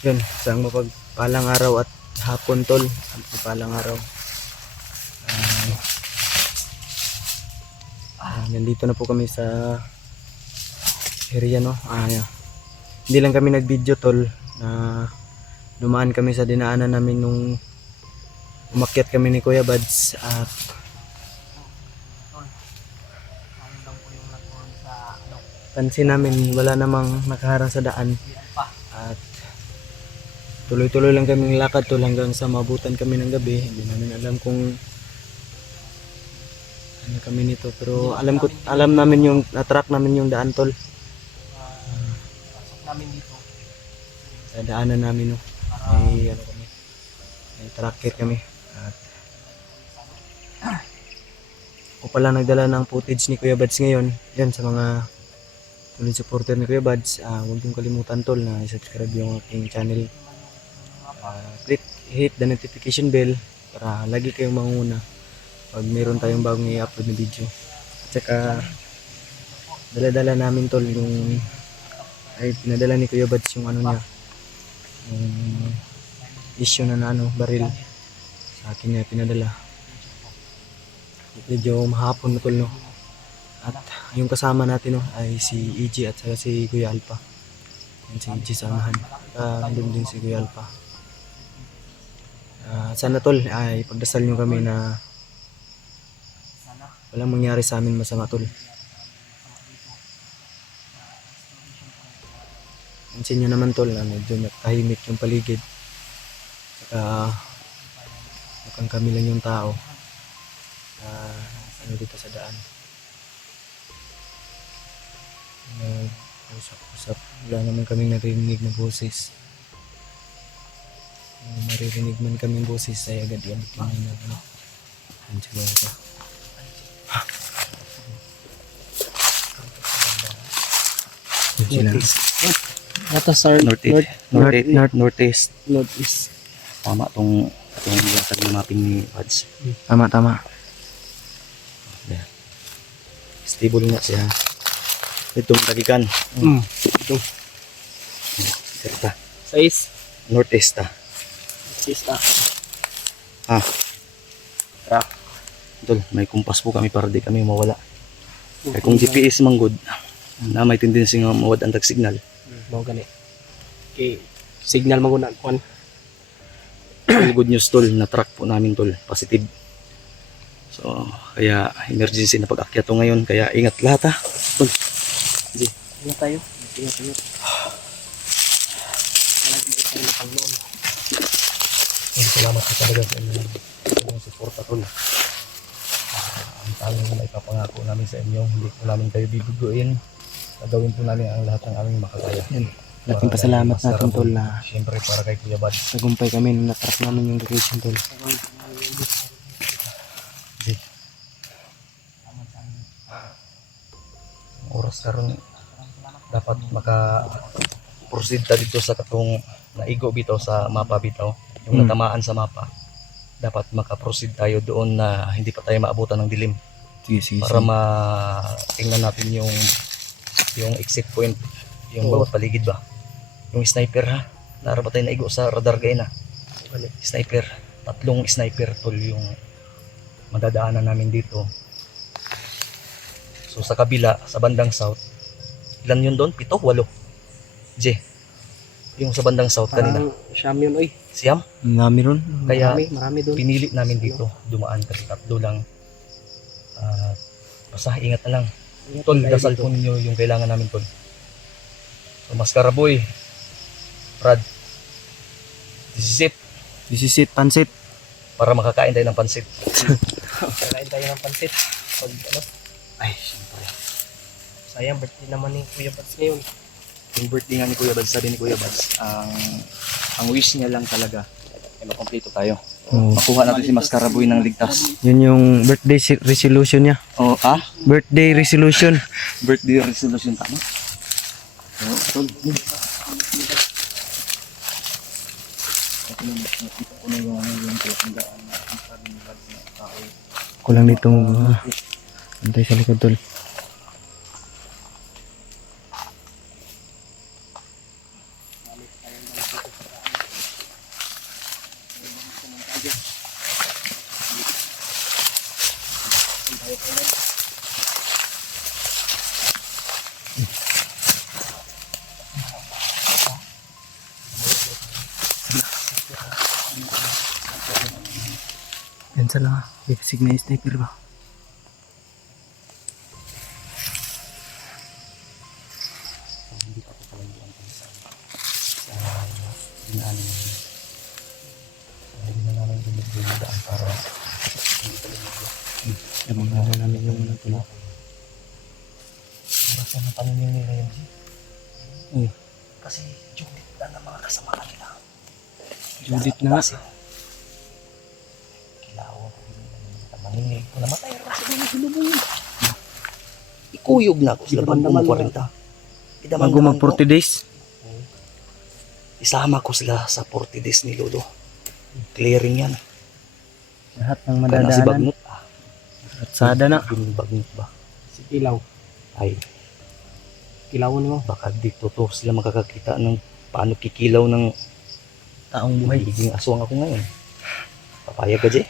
Yun, isang mapagpalang araw at hapon tol. Mapagpalang araw. Nandito na po kami sa area no. Hindi lang kami nag-video tol na dumaan kami sa dinaanan namin nung umakyat kami ni Kuya Bads at pansin namin wala namang nakaharang sa daan at tuloy-tuloy lang kaming lakad tol hanggang sa mabutan kami ng gabi. Hindi namin alam kung ano kami nito, pero alam namin yung na-track namin yung daan tol. Namin dito. Sa daanan namin no. May ano kami. May tracker kami. At ako pala nagdala ng footage ni Kuya Bads ngayon. Yan sa mga solid supporter ni Kuya Bads. Huwag yung kalimutan tol na i-subscribe yung aking channel. Hit the notification bell para lagi kayong manguna pag meron tayong bagong i-upload na video. At saka dala-dala namin tol yung pinadala ni Kuya Bads yung ano niya, yung issue na baril sa akin niya pinadala. Medyo mahapon na tol no. At yung kasama natin no ay si EG at saka si Kuya Alpha. Yan si EG samahan. Andun din si Kuya Alpha. Sana tol ay pagdasal nyo kami na walang mangyari sa amin masama tol. Pansin nyo naman tol na medyo tahimik yung paligid. Saka mukhang kami lang yung tao dito sa daan. Usap-usap. Wala naman kaming narinig na boses. Kung maririnig man kaming boses ay agad yan kami na ang siguro ito. Ito sir, Northeast. Tama itong latag na mapping ni Bads. Tama. Stable nga siya. Itong tagikan. Ito. Serta. Size. Northeast ta. Sista. Track. Tol, may kumpas po kami para di kami mawala. Kaya kung GPS manggod, na may tendency nga mawad ang tag-signal. Mau gani. Okay. Signal mo na kuan. Good news tol, na-track po namin tol. Positive. So, kaya emergency na pag-akyat to ngayon. Kaya ingat lahat ha. Tol. Ingat tayo. Ingat. Salamat po talaga sa inyong suporta tol. Ang tanging na ipapangako namin sa inyo, hindi po namin kayo bibuguin. Gagawin po namin ang lahat ng aming makakaya. Laking pasalamat natin tol na siyempre para kay Kuya Bads. nagumpay kami nung na-track namin yung location tol. Oras karon dapat maka-proceed ta dito sa katong naigo bitaw sa mapa bitaw. Yung natamaan sa mapa. Dapat maka-proceed tayo doon na hindi pa tayo maabutan ng dilim. Sige. Para tingnan natin yung exit point, yung bawat paligid ba. Yung sniper ha. Nara ba tayo naigo sa radar gay na. Sniper. 3 sniper tol yung madadaanan namin dito. So sa kabila, sa bandang south, ilan yun doon? 7, 8. J. Yung sa bandang south kanina. Siyam yun, oy. Siyam? Nami ron. Kaya Marami doon. pinili namin dito. Dumaan kasi 3 lang. Basta ingat na lang. Tol, dasal po ninyo yung kailangan namin tol. So Maskaraboy, Brad, This is it, pansit. para makakain tayo ng pansit. Kailangan tayo ng pansit. Pag ano, Ay, siyempre. sayang birthday naman ni Kuya Bads ngayon. Yung birthday nga ni Kuya Bads, sabi ni Kuya Bads, ang wish niya lang talaga ay makompleto tayo. Makuha natin si Maskaraboy ng ligtas. Yun yung birthday resolution niya. Oh, Birthday resolution. birthday resolution tama? Tol. Kulang dito antay sa likod tol. Yan sa lang. Bibisig na sniper ba? Hindi pa po pala yung sa dinaanan namin. Hindi na namin dinadaan para hindi pala Lamang naman namin yung ano pala. para sa natanong nila yun. Uy, Kasi Judith lang ang mga kasama nila. Judith na nga. Kilawa ko din maninig ko namatay ako sa mga ginubong. Ikuyog na ako sila bang Naman 40. Bago mag 40 days. Isama ko sila sa 40 days ni Lolo. Clearing yan. Lahat ng Kana si madadaanan. Bagnot. At sada na. Bagnot ba? Si Kilaw. Ay, Kilawon mo. baka dito to sila makakakita ng paano kikilaw ng Taong buhay. magiging aswang ako ngayon. Papayag ka, Jay?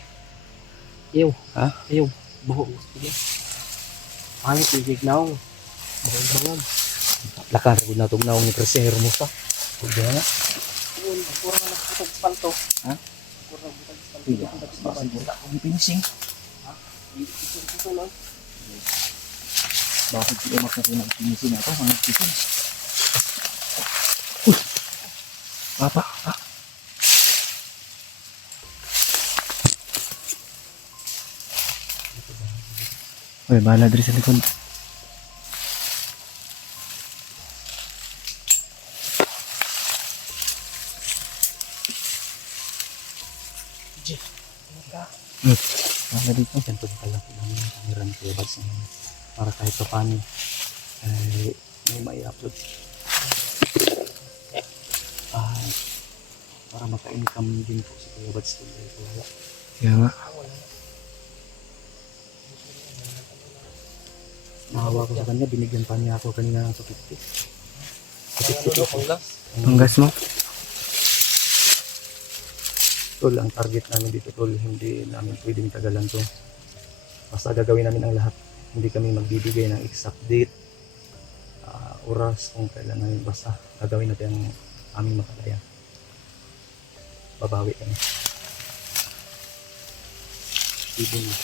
Ayaw. Ha? Ayaw. Buho. Sige. Ano tigig na ako. Buho bangon. Lakan sa na itong naong ni Crescent Hermosa. Huwag na nga. Yun. Kurang na nakatag spalto. Ha? Kurang butag spalto. Iya, bakit wala akong finishing? Ito lang. Bakit sila makakunang finishing ako? Mga finishing. Papa, ha? Uy, bahala diri sa likod. Bahala dito. Ganito pala ko namin yung camera ni Kuya Bads naman. Para kahit pa paano ay may upload. Para maka-income din po si Kuya Bads doon dahil wala. Kaya nga. Nahawa ko sa kanya, binigyan pa niya ako kanina ng 250. 250 Panggas mo. Tol, ang target namin dito tol, hindi namin pwedeng tagalan to. Basta gagawin namin ang lahat. Hindi kami magbibigay ng exact date, oras kung kailan namin. Basta gagawin natin ang aming makakaya. Babawi kami. Sige na.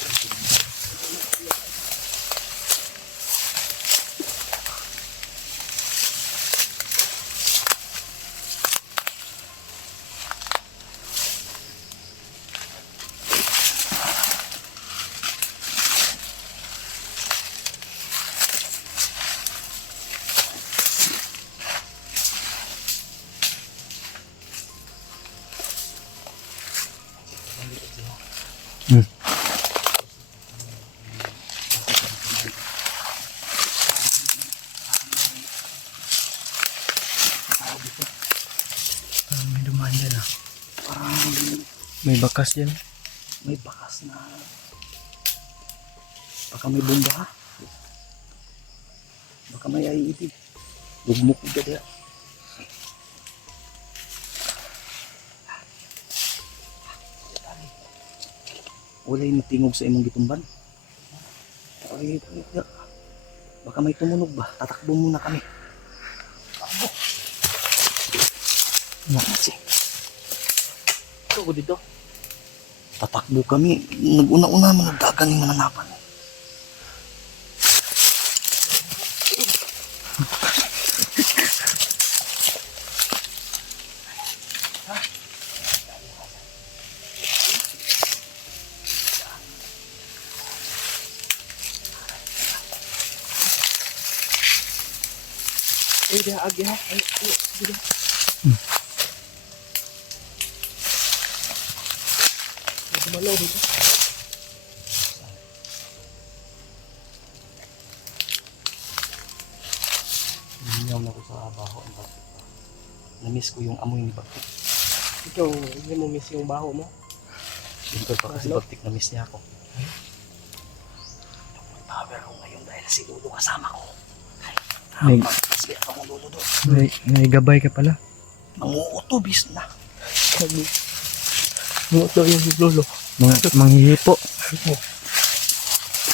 May dumaan dyan ah. Parang May bakas dyan. may bakas na. Baka may bomba ha. Baka may aiitid. Lugmok ko dyan. Wala yung natingog sa imong gitumban. Ay, baka may tumunog ba? Tatakbo muna kami. Takbo. Kasi, Ito ko dito. tatakbo kami. Nag-una-una man nagdagan yung mananapan. Eh, dia agi ha. Ay, dito. Gumalaw dito. Nanyaw na ko sa baho ang bakit. Na-miss ko yung amoy ni Baktik. Ikaw, hindi mo miss yung baho mo. Siyempre pa kasi Ano? Baktik na-miss niya ako. Power ko ngayon dahil si Lolo kasama ko. May, Kasi ako ng Lolo doon. may gabay ka pala. Manguutubis na. Muto yung lolo. Manghihipo.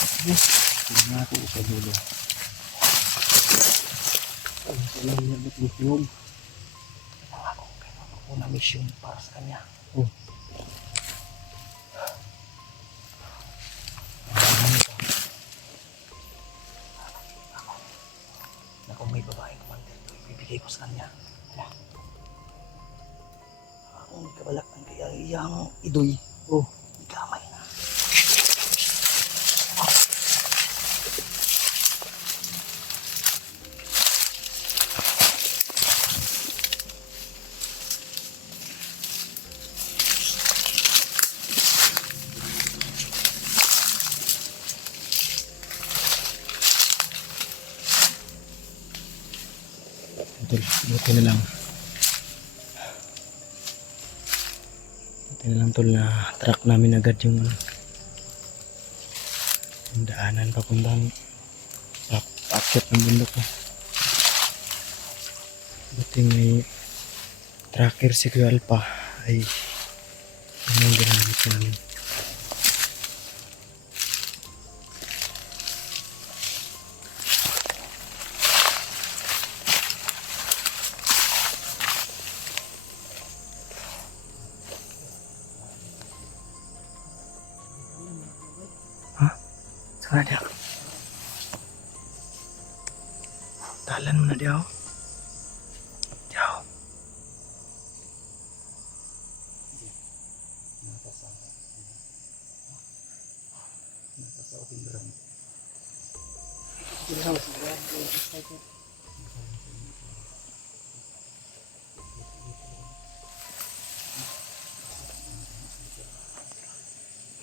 Tingnan natin sa dulo. Ay, walang nilabot yung tiyog. Ako, kailangan ko na mission para sa kanya. Oh. Naku, may babaeng commander to. Ibibigay ko sa kanya. Wala. Akong kabalak ng kaya iyang idoy. Oh. Gamay na. Tol, buti na lang. Buti na lang tol na track namin agad yung daanan papuntang paakyat ng bundok ko. Buti may tracker si Kuya Alpha ay yun ang ginamit namin. Saan dia? Talan mo na dia. Jauh. Nasa open ground.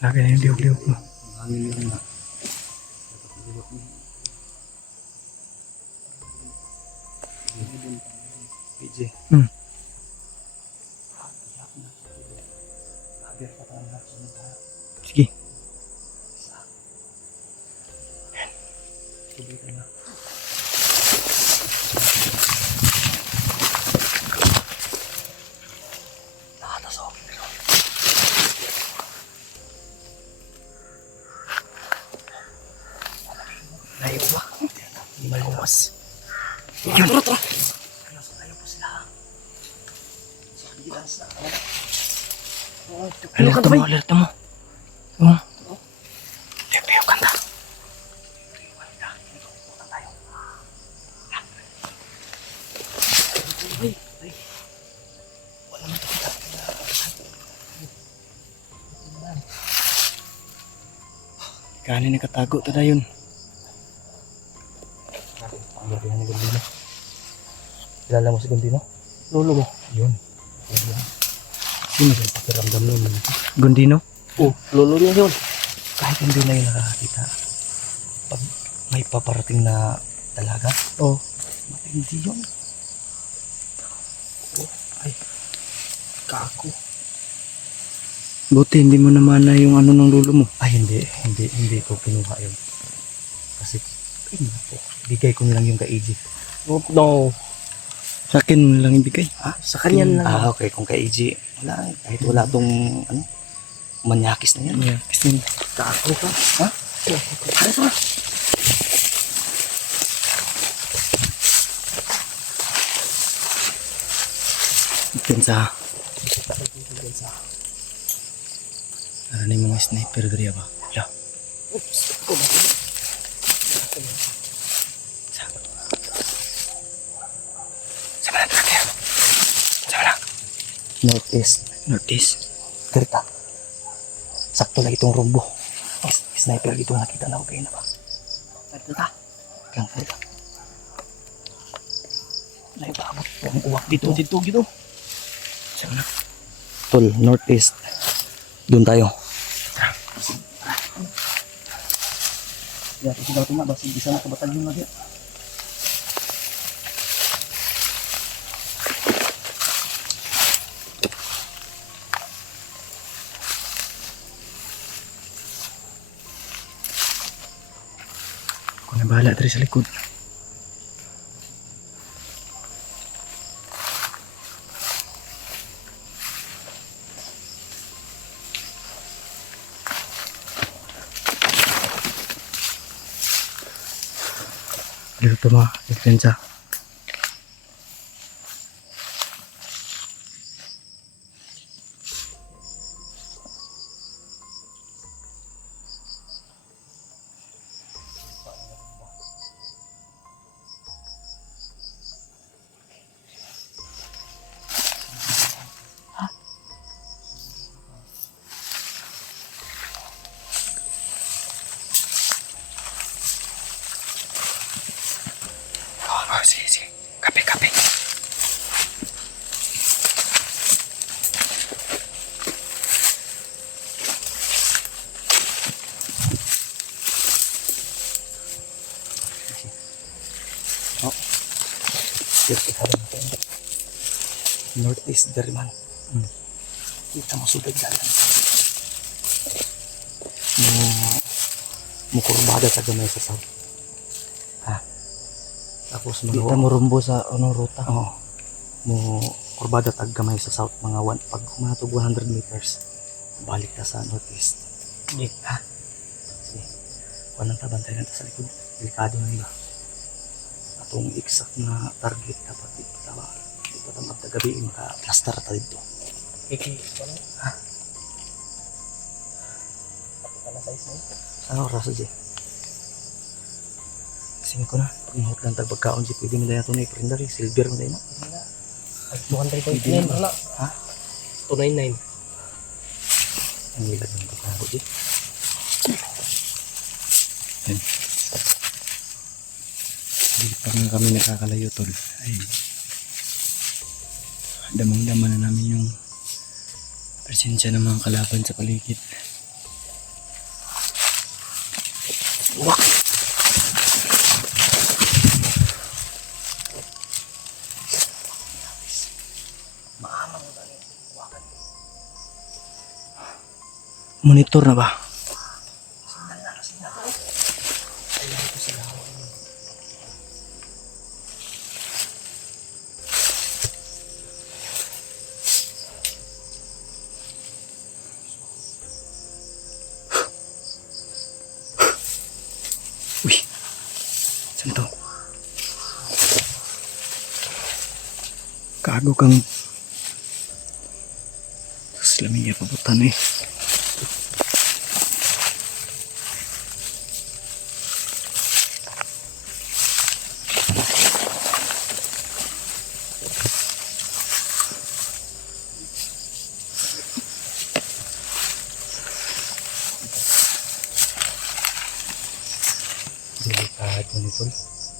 Lagi na yung liog-liog mo. Hangin lang na. PJ. Hmm. Sige. Nakatasok. Layo ba? Hindi maluwas. Yun. Tara, tara. Layo po sila. Alerta mo, alerta mo. Oh. Piyo kanta. Kali nakatago tada yun. Ang gabi ni Gundino. Kilala mo si Gundino? Lolo mo. Yun. Sino ba? Pakiramdam nun. Gundino? Oh, lolo niya yun. Kahit hindi na yun nakakakita, pag may paparating na dalaga, Oh. matindi yun. Kako. Buti hindi mo naman na yung ano ng lulo mo. Ay, hindi ko kinuha yun. Kasi, ay, naku, bigay ko nilang yung kay AJ. Oh, no. Sa akin mo lang ibigay. Ah, Sa kanya lang. okay, kung kay AJ, wala eh. Kahit wala tong, ano, manyakis na yan. Yeah, kasi Kako ka. Ha? Ano sa? pensa. Ano na yung mga sniper diri ba? Ya. Sa mana tracker? Sa mana? Northeast. Kerta. Sakto lang itong rumbo. Sniper dito nakita na ko kayo na ba? Ito ta. Kang kerta. Naibabot ang uwak dito. Dito, dito. Sa mana? Tol, northeast. Doon tayo. Ya, ito daw na basta isa na kabatag yung lagi. Ako na bahala diri sa likod. Dito mga depensa. Oh, sige, sige. Kape, kape. Oh. Dito kita lang ito. Northeast dari man. Kita mo subig dalan. Mukurbada sa gamay sa south. Tapos kita mo rumbo sa anong ruta. Oo. Mo kurbada tag gamay sa south mga pag humatog 100 meters balik ta sa northeast. Ha? Sige. Kuan ta bantay lang ta sa likod. Delikado man ba? Atong exact na target dapat di pa ta magtagabi maka-plaster ta dito. Iki. Ha? Kapitala sa isa. Ano oras di? Sing ko na. Pag mahot lang tagpagkaon di pwede mo na ito na i-prender. Silver mo na yun. Ay, 229 wala. Ha? 299. Ang ilag ng pagkako di. Hindi pa nga kami nakakalayo tol. Ay, damang-dama na namin yung presensya ng mga kalaban sa paligid. Wak! Monitor na ba? Uy! Saan to? Kago kang sa lamig pabutan eh. Delikado ni tol.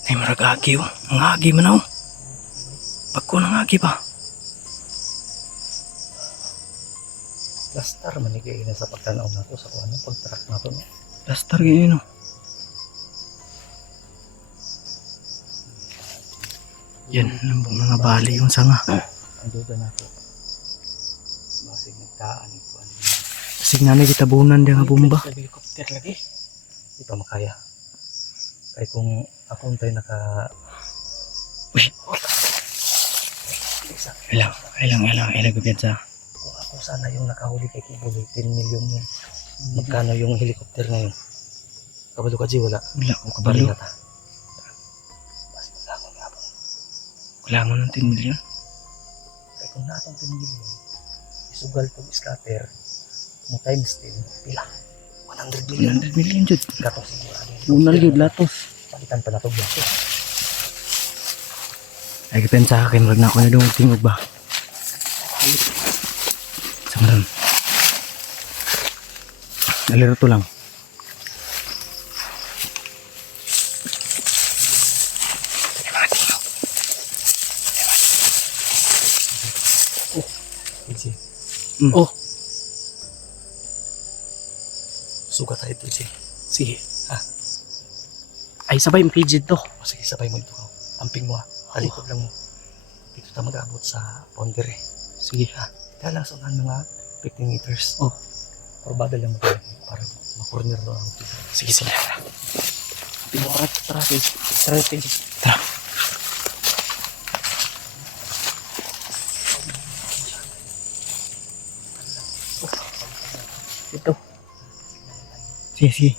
Ay marag agi oh. Ang agi man oh. Pagko nang agi pa. Plaster man ni kayo na sa pagtanaw na to sa kuwan pag-track na to. No? Plaster ganyan oh. Yan, lambong mga bali yung sanga. Ang duda na to. Basig nagtaan ito. Kasi nga na kitabunan din nga bomba. Sa helicopter lagi. Di pa makaya. Kaya kung ako tayo naka... Uy! Ilang gabiyansa. Kung ako sana yung nakahuli kay Kibuloy, 10 million yun. Magkano yung helicopter ngayon? Kabalo ka, G, wala. Wala ko Bari kabalo. na ta. Basig magkakon nga po. Wala mo ng 10 million. Kaya kung natong 10 million, isugal to scatter, mo times 10, pila? 100 million. 100 million jud. Katong sigurado. Unal jud latos. Palitan pa na to biyaso. Ay kapen sa akin, wag na ako na doon tingog ba. Samaran. Naliro to lang. Ay mga tingog. G. Oh, Sugat tayo ito, G. sige. Ha? Ay, sabay mapijid to. O sige, sabay mo ito. Amping mo ha. Talikod lang mo. Dito tayo mag-abot sa boundary. Sige. Ha? Kaya lang sa mga 15 meters. Oh. Kurbada lang mo tayo para makorner doon ang Sige, sige. Timorat, tara, page. Tara. Ito. Sige, sige.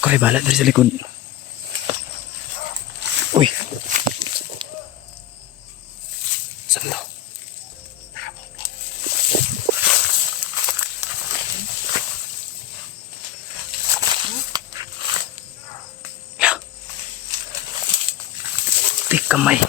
Koy, bala dari sa likod. Uy. Saan to? Ya. Tik kamay.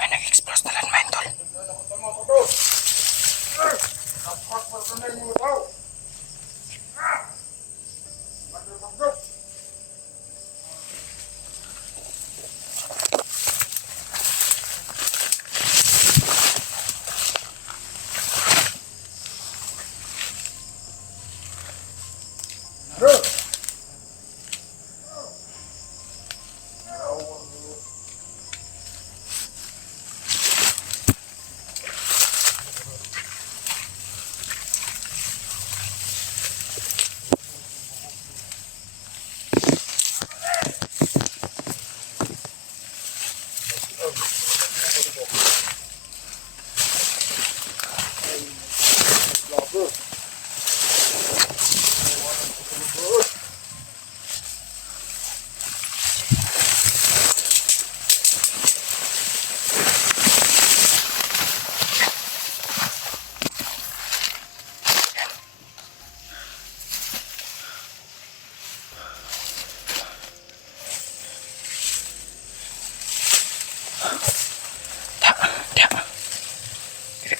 May nag-explode na landmine, tol.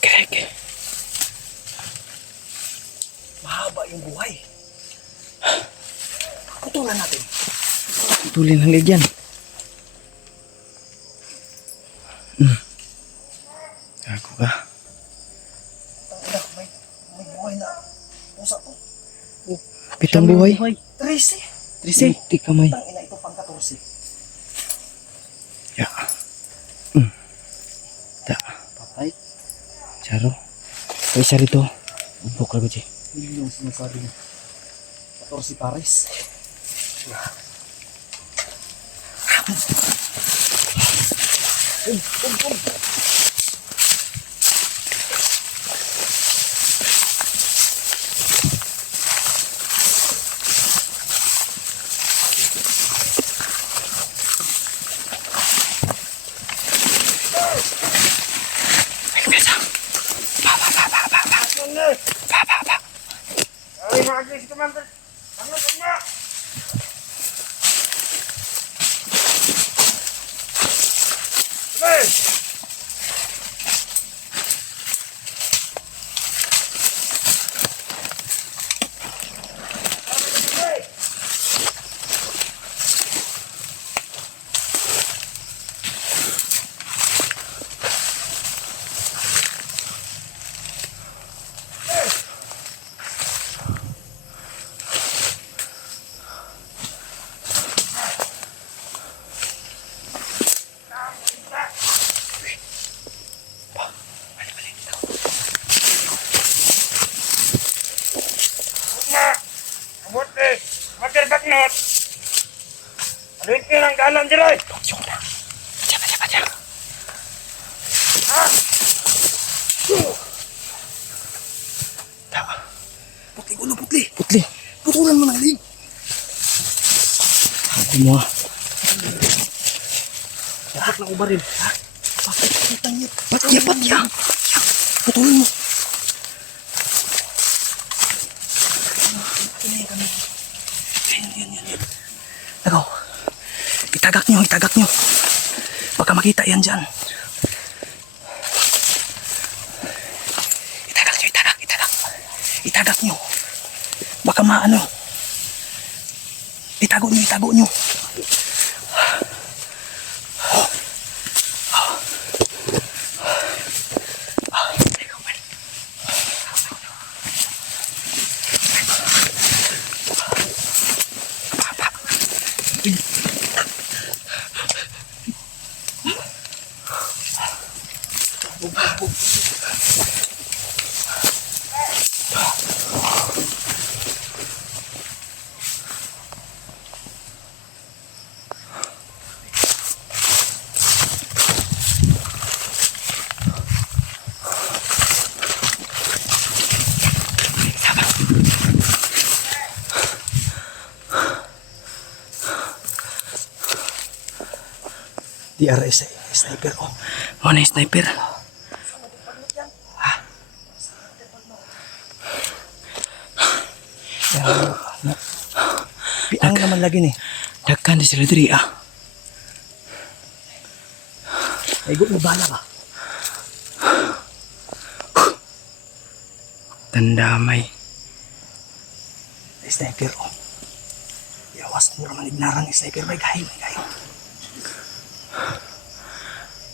Kirek. Mahaba yung buhay. Putulan natin. Putulin ang leg yan. Ako ka. Tangina, may buhay na. Pusa to. Pitang buhay. 13. Trisi. Tik kamay. Tangina, ito pang 14. Ya. Ta. Patay. Charo. Ay, isa rito. Ubok lang ko, Yun yung sinasabi niya. 14 pares. Ay, kumesa. Pa. Ay, magis teman. Tengah. Hey! Saknot! Aluin ka ng kanan, Jiroy! Yung na. Diyan. Putli, ulo, putli! Putli. Putulan mo na, Ling! Ako mo. Dapat na ubaril. Ha? Bakit kitang yun? Patya. Putulan mo. Yan. Ako. Itagak nyo. Baka makita yan dyan. Itagak nyo. Baka maano. Itago nyo. DRS sniper oh. Mana yung sniper? Piang naman lagi ni. Dagkan di sila diri ah. Ay, mo bala ka. Tandamay. Sniper oh. Yawas mo naman ignarang sniper. May gahin.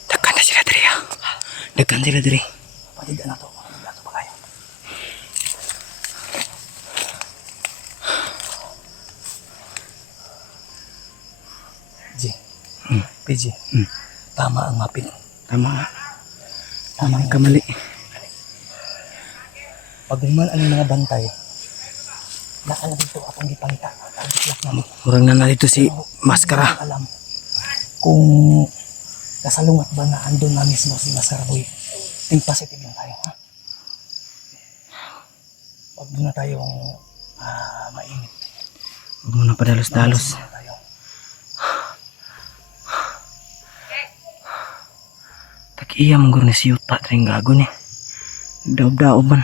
Dagkan na sila diri ah. Dagkan sila diri. Patid na to. Gato pa kayo. G. PG. Tama ang mapin. Tama nga. Tama ang kamali. Pag human ang mga bantay, naalam ito akong gipangita. Tagitlak na mo. Murang na narito si Maskara. Alam kung kasalungat ba na andun na mismo si Maskara Boy. Think positive lang tayo, ha? Huwag muna tayong mainit. Huwag mo na padalos-dalos. Muna tayo. Tak-iya mong guro ni si Yuta rin gago ni. Daob-daob man.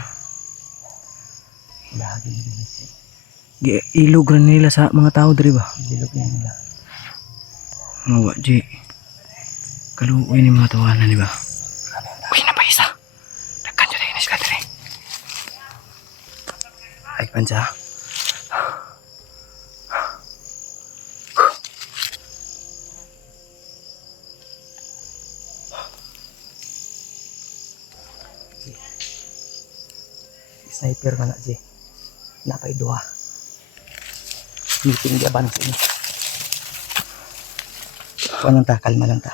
Bahagi nila. Ilog rin nila sa mga tao diri ba? Dilog na nila. Mawa, G. Kaluoy ni mga tawanan ni ba? Uy, napaisa. Dagkan dyan rin sila diri. Ay, pansa. Sniper ka na, G. Napay duha. Meeting gaban sa inyo. Kuha lang ta, kalma lang ta.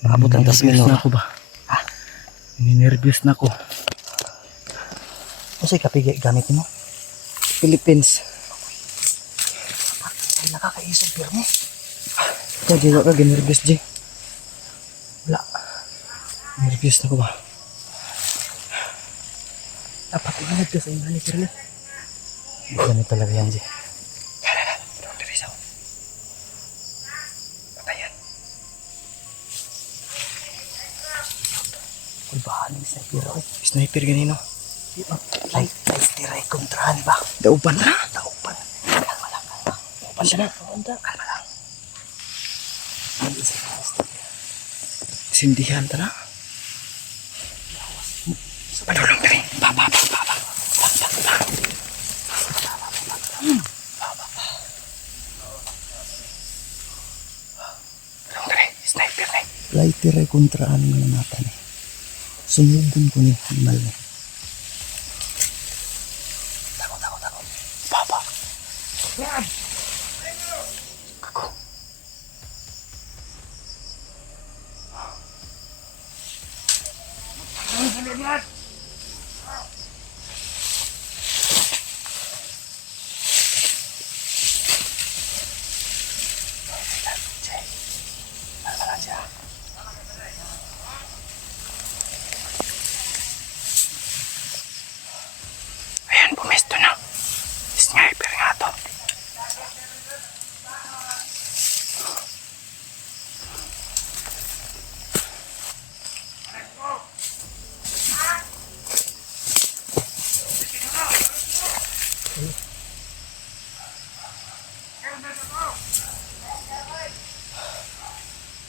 Nakabutang tas Nervyos minor. na ako ba? Ha? Ninervyos na ako. Ano sa'yo kapigay gamit mo? Philippines. Ay, nakakaisog pirme. Ikaw, di ba ka ginervyos, G? Wala. Nervyos na ako ba? Dapat imanag ka sa inyo ni pirme. Ganito talaga yan, G. Uy, bahan ng sniper. Uy, Sniper ganino. light tiray kontrahan ba? Dauban na. Taupan. Kalma lang, kalma. Dauban siya na. Kalma lang. Ay, isa ka sniper. Sindihan ta na. Padulong dali. Baba. Padulong dali. Sniper na. Light tiray kontrahan ng mata ni. Sumugun ko ni Himal ni. Takot. Baba. Ako.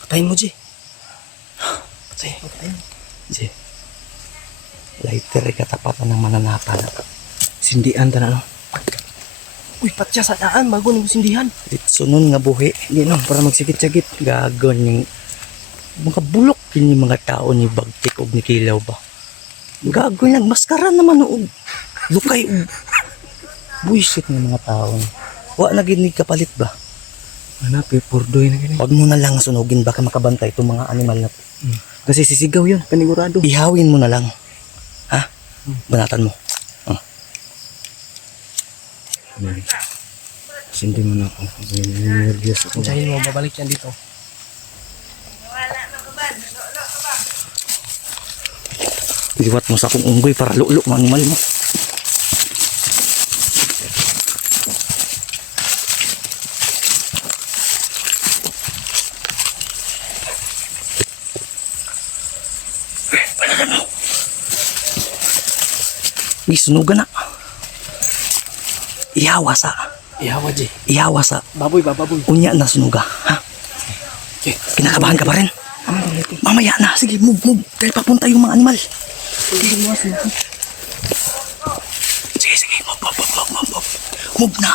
Patayin mo, G. Patayin. G. Lighter ay katapatan ng mananapan. Sindihan ta na no. Uy, patya sa daan bago ni sindihan. Sunod nga buhi. Hindi no, para magsikit-sakit. Gagon yung mga bulok yun yung mga tao ni Bagtik o ni Kilaw ba. Gagon nagmaskara naman o lukay o buisit ng mga tao. Wa na ginig kapalit ba? Hanap, purdoy na ganyan. Huwag mo na lang sunugin baka makabantay itong mga animal na to. Kasi sisigaw yun, panigurado. Ihawin mo na lang. Ha? Banatan mo. Sindi mo na ako. Nervyos ako. Ansayin mo, babalik yan dito. Liwat mo sa akong unggoy para lulo ang animal mo. Sunugan na. Ihawa sa. Ihawa, G. Ihawa sa. Baboy ba, baboy? Unya na sunuga. Ha? Okay. Kinakabahan ka pa rin? Mamaya na. Sige, move. Dahil papunta yung mga animal. Sige. Move. Move na.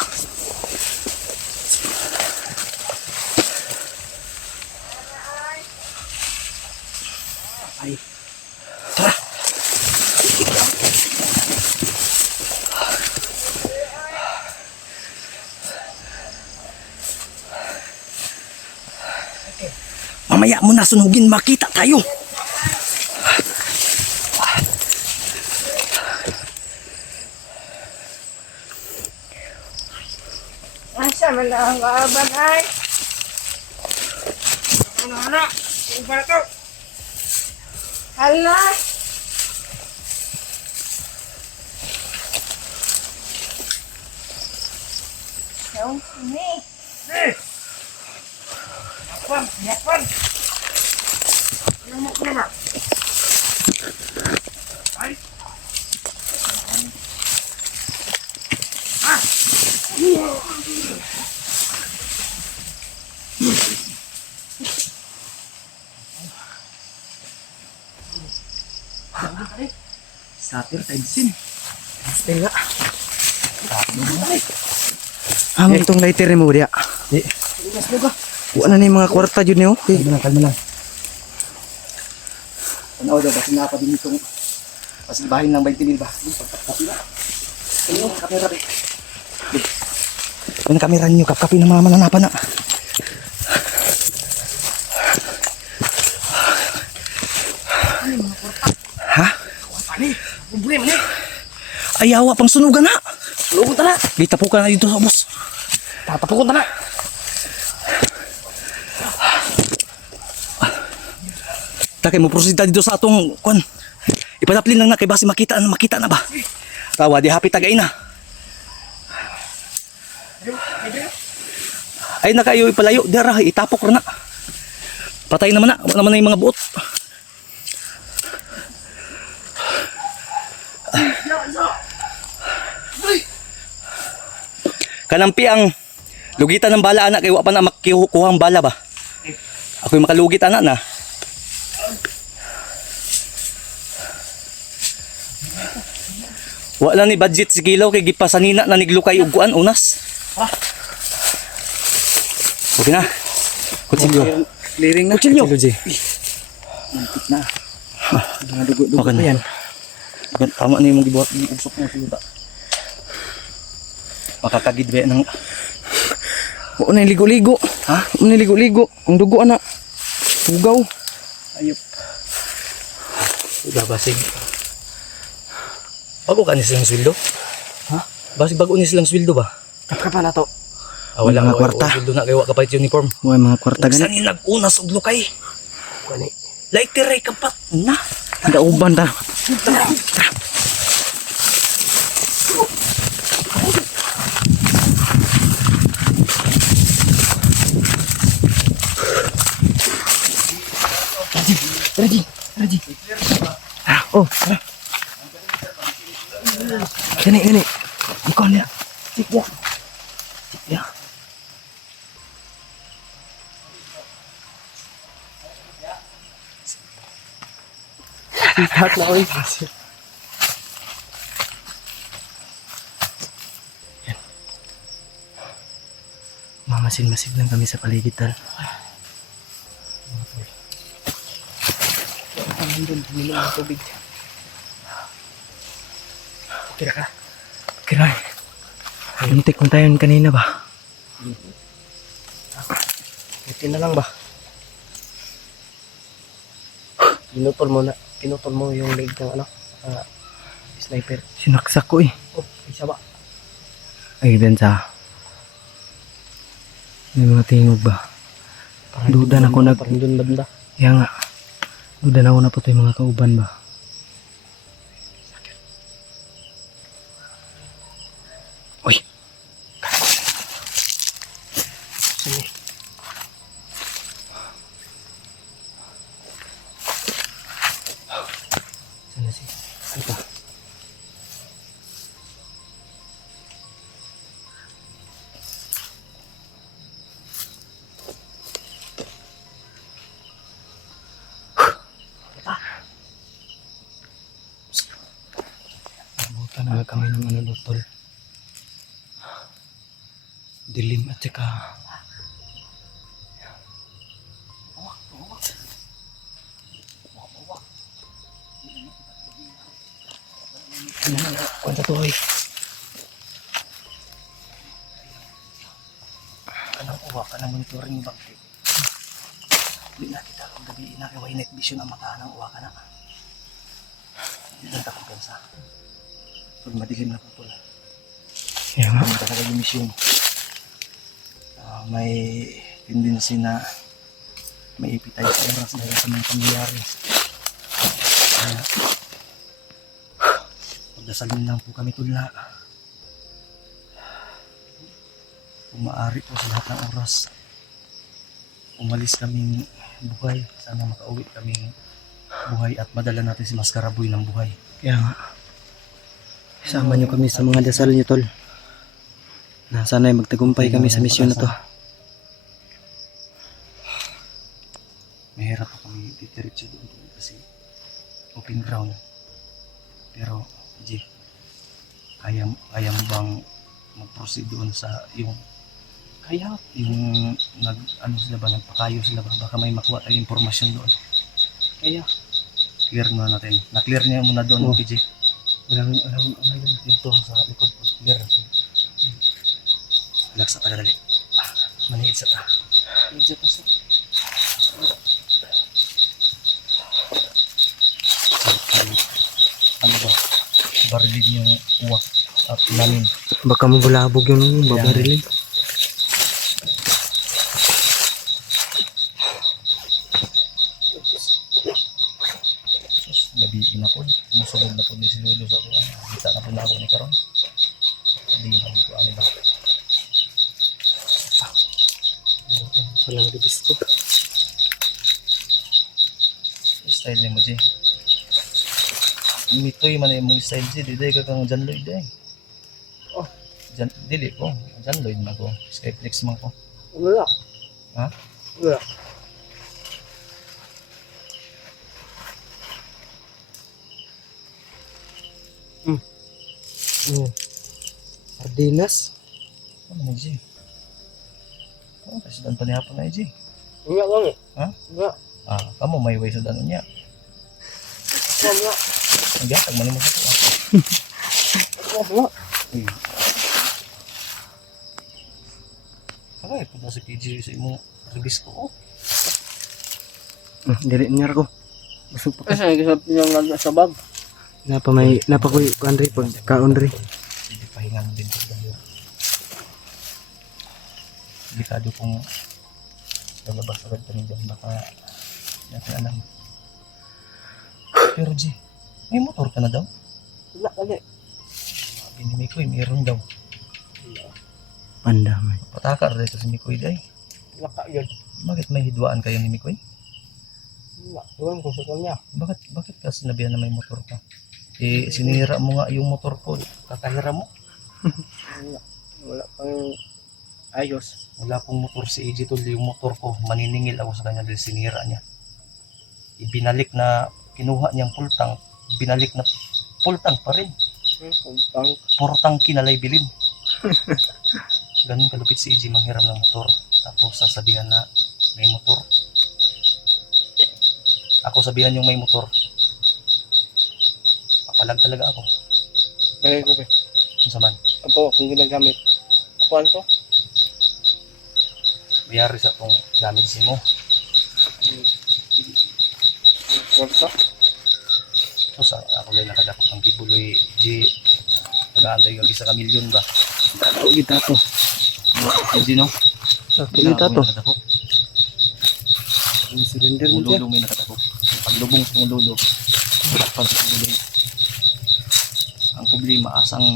Ay. Tara. Mamaya mo na sunugin, makita tayo. Asa man na ang kaaban ay? Ano? Yung para to? Hala? Yung sini. Yapan! Yung mo na ba? Ay! Sapir, tainsin. Stay nga. Ang itong lighter ni mo, diya. Inas mo ka. Wala na yung mga kwarta dyan niyo. Kalma lang. Ano daw, kasi nga pa din itong pasibahin ng 20,000 ba? Yung pagkakapila. Ano, kamera ba? Yung kamera niyo, kapkapin ng mga mananapan na. Ha? Ano eh? Problema na eh. Ayawa pang sunugan na. Lugon ta na. Ditapukan na dito sa boss. Tatapukon ta na. Takay mo prosida dito sa atong kwan. Ipadaplin lang na kay basi makita na ba? Tawa di happy tagay na. Ay na kayo ipalayo dara itapok ra na. Patay naman na, wala naman na yung mga buot. Kanampi ang lugitan ng bala anak kay wa pa na makikuha ang bala ba? Ako'y makalugit anak na. Wala ni budget si Kilaw kay gipasanina na niglukay og kuan unas. Okay na. Kutsilyo. Clearing na. Kutsilyo. G. Mantik na. Mga dugo-dugo Okay pa na. yan. Tama na yung gibuhat giusok mo sila. Makakagid ba ng Oo na yung ligo-ligo. ha? Oo na yung ligo-ligo. Ang dugo anak. Tugaw. Ayop. Babasig. Bago ka ni silang sweldo? Ha? Basig bago ni silang sweldo ba? Kapkapa na to. Wala Mga nga kwarta. sweldo na kay wa kapait uniform. Uy, mga kwarta Saan ganit. ni nag-unas og lukay? Kani. Lighter ay kapat na. Dauban ta. Ready. Oh. Gani. Ikaw niya. Sikya. Sikya. Sikat na oy. Mamasin-masid lang kami sa paligid tal. Ang doon, minum ng tubig. Kira ka. Kiray. Muntik mo tayo kanina ba? Buti na lang ba? Pinutol mo yung leg ng ano, sniper. Sinaksak ko eh. Oh, isa ba? Ay, bensa. May mga tingog ba? Duda na ako nag... Parang doon banda. Kaya nga. Duda na ako na po tayo mga kauban ba? Uy! Sige. Sana si... Ito. Nabutan na kami ng ano lutol. Dilim at saka... Kwenta to ay. Kanang uwa ka na monitoring ni Bangke. Hindi na kita kung gabi inakaway night vision ang mata ng uwa ka na. Hindi na kumpensa. Pag madilim na putol. Kaya nga. Ano talaga yung mission? May tendency na may ipitay sa oras dahil sa mga pangyayari. Kaya, magdasalin lang po kami tula. Kung maaari po sa lahat ng oras, umalis kaming buhay. Sana makauwi kaming buhay at madala natin si Maskaraboy ng buhay. Kaya nga. Isama nyo kami sa mga dasal nyo tol. Na sana'y magtagumpay kami sa misyon na to. Mahirap pa kami titiritso doon kasi open ground. Pero, G, kaya mo bang mag-proceed doon sa yung ano sila ba, nagpakayo sila ba, baka may makuha tayong impormasyon doon. Kaya. Clear muna natin. Na-clear niya muna doon, Oo. PJ. Walang dito sa likod ko. Clear. Relax sa tagadali. Maniid sa ta. Medyo pasok. Ano ba? Barilin yung uwak at lamin. Baka mabulabog yung babarilin. Gabi na po. Musulog na po ni si Lolo sa kuwan. Kita na po na ako ni Karon. Hindi na po ano ba. Walang ribis ko. Style ni mo, G. Mitoy man yung mong style, G. Diday ka kang John Lloyd, eh. Oh. Dili ko. John Lloyd man ko. Skyflex man ko. Wala. Ha? Wala. Sardinas? Ano mo, G? Oh, kasi dan pa niya po na, G. Wala lang eh. Ha? Wala. Ah, kamu may way sa danon niya. Wala. Nagyatag man mo sa ko. Wala. Kaya po na si PG sa imong release ko. Oh. Dili niya ko. Busog pa ka. Kasi nagkasap niya sa bag. Napa ko Andre pag kaundri. Hindi pahinga mo din po dahil. Delikado kung lalabas agad kami dyan. Baka natin alam. Pero G, may motor ka na daw? Wala kali. Sabi ni Mikoy, mayroon daw. Pandaman. Patakar dito si Mikoy day. Wala ka yun. Bakit may hidwaan kayo ni Mikoy? Wala. Iwan ko sa kanya. Bakit ka sinabihan na may motor ka? Eh, sinira mo nga yung motor ko. Kakahira mo? Wala. Wala pang ayos. Wala pong motor si AJ tol. Yung motor ko, maniningil ako sa kanya dahil sinira niya. Ibinalik na, kinuha niyang full tank, binalik na full tank pa rin. Pang Puro tangki na bilin. Ganun kalupit si AJ manghiram ng motor. Tapos sasabihan na may motor. Ako sabihan yung may motor. Papalag talaga ako. gagawin ko ba? Kung saman, Apo, kung ginagamit. Kuhan to? biyari sa kung damage mo. Kwarta? So sa ako lang nakadakot ng kibuloy G. Nag-aantay kag isa ka milyon ba? Ako kita to. AJ no? Kita to. Nakadakot. Yung cylinder mo siya. Tumulo may nakadakot. Paglubong sa tumulo. Pag sa kibuloy. Ang problema asang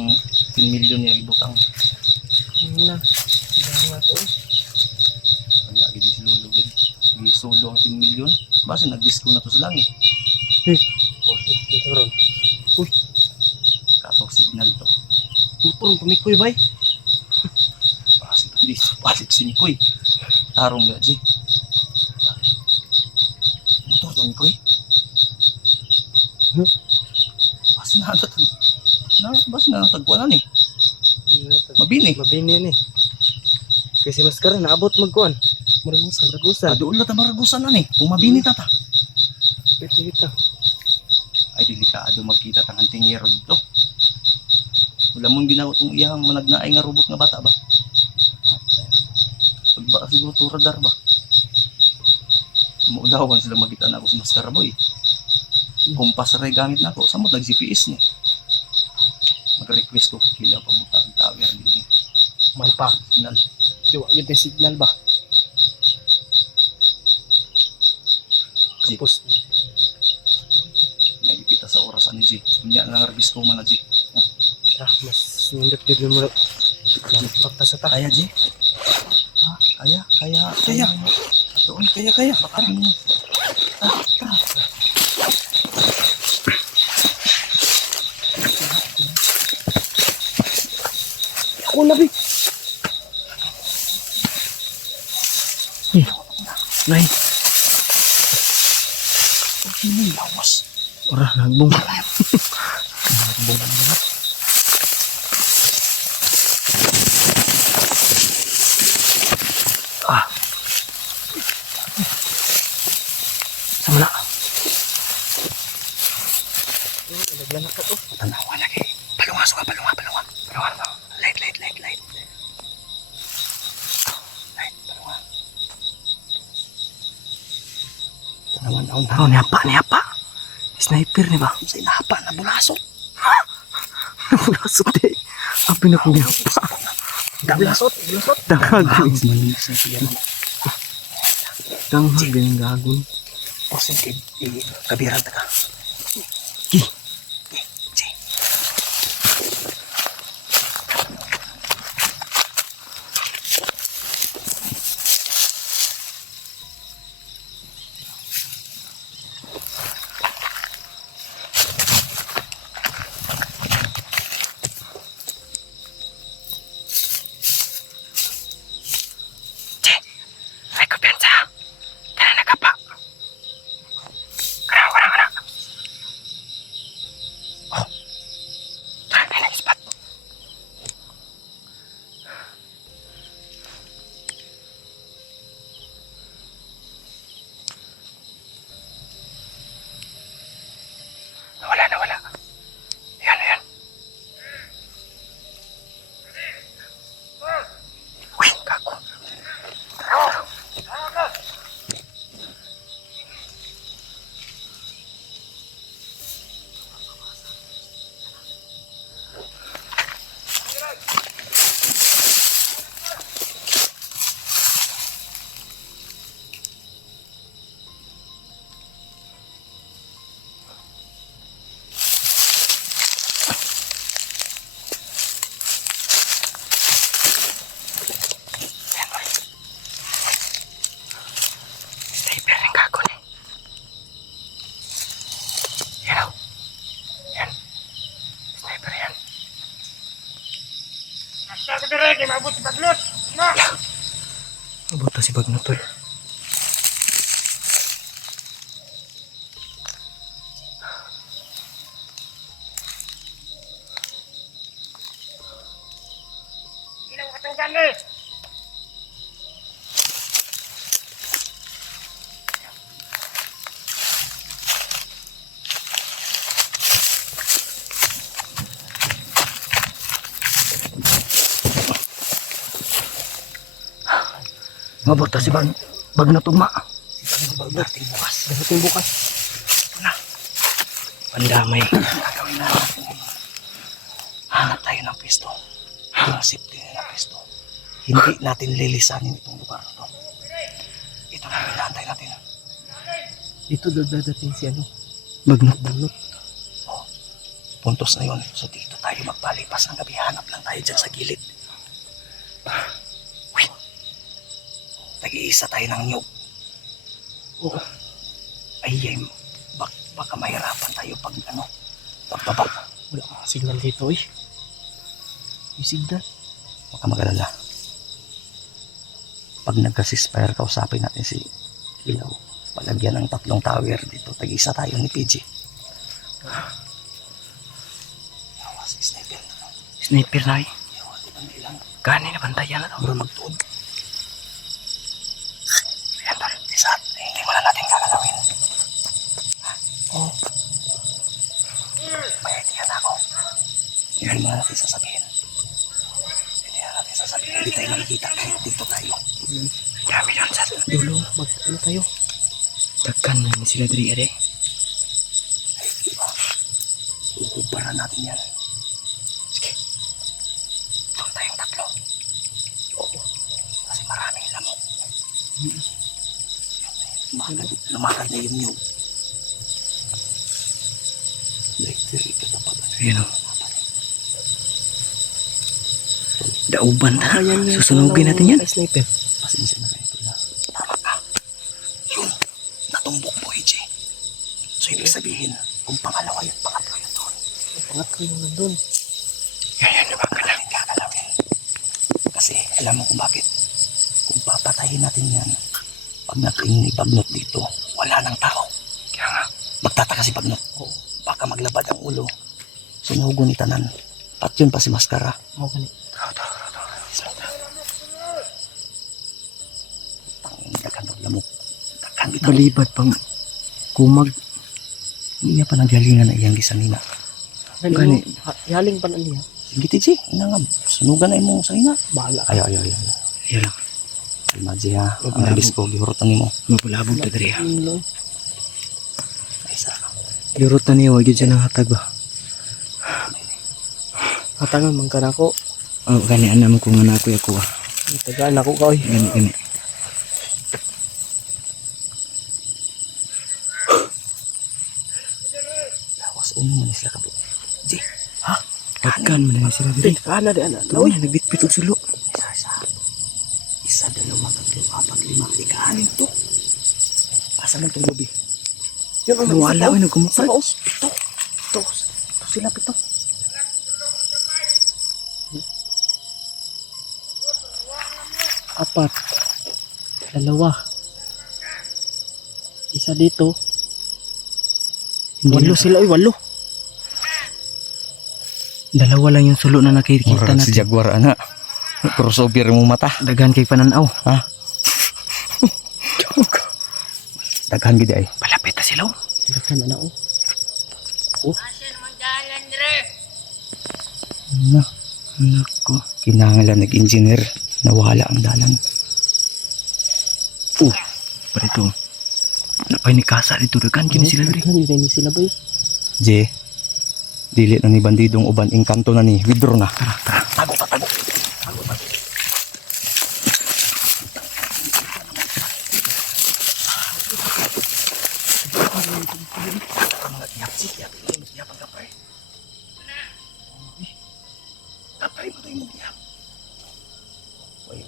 10 milyon niya ibutang. Na. Kailangan nga to. Ang lagi di silulo gid. Gisolo ang 10 milyon. Basta nag-disco na to sa langit. Ito ron. Katong signal to. Motor ang kumikoy bay. Basit si Mikoy. Tarong ga G. Motor to Mikoy. Basta na natag. Basta na natagpuan ni. Mabini. Mabini yan eh. Kasi maskara naabot magkuhan. Maragusan. Maragusan. Adoon na ta maragusan na ni. Kung mabini ta ta. Kita. Ay delikado magkita tang antingero dito. Wala mong ginawa tong iyang managnaay nga robot nga bata ba? Pagba siguro to radar ba? Maulawan sila magkita na ako sa maskara boy. Kumpas ray gamit na ako. Samot nag GPS ni. Mag-request ko kakila pa buta ang tower din. Mal pa. Signal. Diwa yun yung signal ba? Kapos. May ipita sa oras ani G. Kunya nga rebis ko man na G. Oh, Mas nindot din mo. Lampak ta sa ta. kaya G. Kaya. Atoon kaya. Bakit mo? Ako na bi. Nay. Okay na lawas. Ora nagbong. Nagbong na. Sama na. Naglanak ka to. Tanawa lagi. Palunga. Light. Light, palunga. Tanawan daw. Niapa. Sniper ni ba? Sa inahapa na bulasot. Bulasot eh. Ang pinakuniapa. Bulasot. Danghagon. Manis na siya. Danghagon gagon. O sige, kabiran ta ka. Abot si Bagnot tol. Mabot si Bagnot ugma. Dating bukas. Pandamay. Gagawin natin. Hanap tayo ng pisto. Yung safety na pisto. Hindi natin lilisanin itong lugar na to. Ito na pinantay natin. Dito dadating si ano. Bagnot. Puntos na yun. So dito tayo magpalipas ng gabi. Hanap lang tayo dyan sa gilid. Wait. Tag-iisa tayo ng nyug. Oo. Ay, baka mahirapan tayo pag pagbaba. Wala kang signal dito eh. May signal. Huwag ka mag-alala. Pag nagka-ceasefire, kausapin natin si Ilaw. Palagyan ng 3 tower dito. Tag-isa tayo ni PG. Yawa si sniper. Sniper na eh. Yawa, di lang. Gani na bantayan na to. Mura magtuod. Ayan tol, isat. Hindi mo na natin kakalawin. Oo. May idea na ako. Hindi mo na natin sasabihin. Hindi tayo makikita kahit dito tayo. Dami yun sa Dulo, ano tayo? dagkan na sila diri ade. Ay, diba? Uhubaran natin yan. Sige. Doon tayong 3. Oo. Kasi maraming lamok. Lumakad na yung nyug. Like, katapat. Ayan o. Dauban na. Susunugin natin yan. Sniper. Pasensya na kayo pala. Tama ka. Yun. Natumbok po, AJ. So, ibig sabihin, kung pangalawa yun, pangatlo yun doon. Pangatlo yung nandun. Yan naman ka lang. Kakalawin. Kasi, alam mo kung bakit. Kung papatayin natin yan, pag nating ni Bagnot dito, wala nang tao. Kaya nga. Magtataka si Bagnot. Oo. Baka maglabad ang ulo. Sinugo ni Tanan. At yun pa si Maskara. Ako gani. Dakan ng lamok. Dakan bitaw. Balibad pang kumag. Hindi niya pa naghalingan na iyang gisanina. Gani. Yaling pa na niya. Sige, TJ. Ina nga. Sunugan na imong sanina. Bahala. Ayaw. Ayan lang. Almadji ha. Ang alis ko. Gihurot ang imo. Mapulabog ta diri ha. Ay, sa. Yurot na niya, wag yun siya ng hatag ba? Hatangan man ka na ako. Oh, gani anam ko nga na ako ah. Tagaan ako ka oy. Gani. Lawas uno man sila kabo. TJ. Ha? Dagkan man na sila diri. Tagaan na di ana. Uy, nagbitbit og sulo. Isa, dalawa, 3, 4, 5. Ikahanin to. Asa man itong gabi? Yun ang Wala ko Sa nagkumukad. paos. Ito sila pito. Apat. Dalawa. Isa dito. Hindi 8 na- sila, 8. Dalawa lang yung sulo na nakikita Murag si natin. Jaguar ana. Crossover mo mata. Dagan kay pananaw. Ha? Daghan gid ay. Palapit na sila. Oh. Dakan na oh. Anak ko. Kinahanglan nag-engineer. Nawala ang dalan. Parito. Napay ni Kasa dito. Dagan kini sila diri. Dakan yun sila boy. Je. Dili na ni bandidong uban engkanto na ni. Withdraw na. Tara. Tago pa. Kapay mo tayo mag-iyap.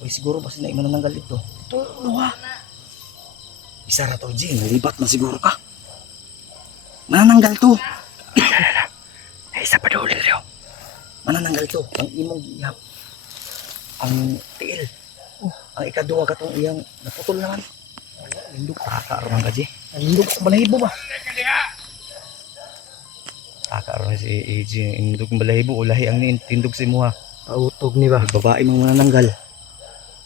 Uy, siguro ba sinaiman na ng galit to? Ito, luha. Isa na to, G. Nalibat na siguro ka. Manananggal to. Ay isa pa duli rin. Manananggal to. Ang imong giyap. ang tiil. Ang ikaduha katong iyang naputol naman. Lindog kakaroon ka, G. Lindog sa balahibo ba? Kakaroon si AJ. Indog balahibo. Ulahi ang tindog si Muha. Pautog ni ba? Babae mang manananggal.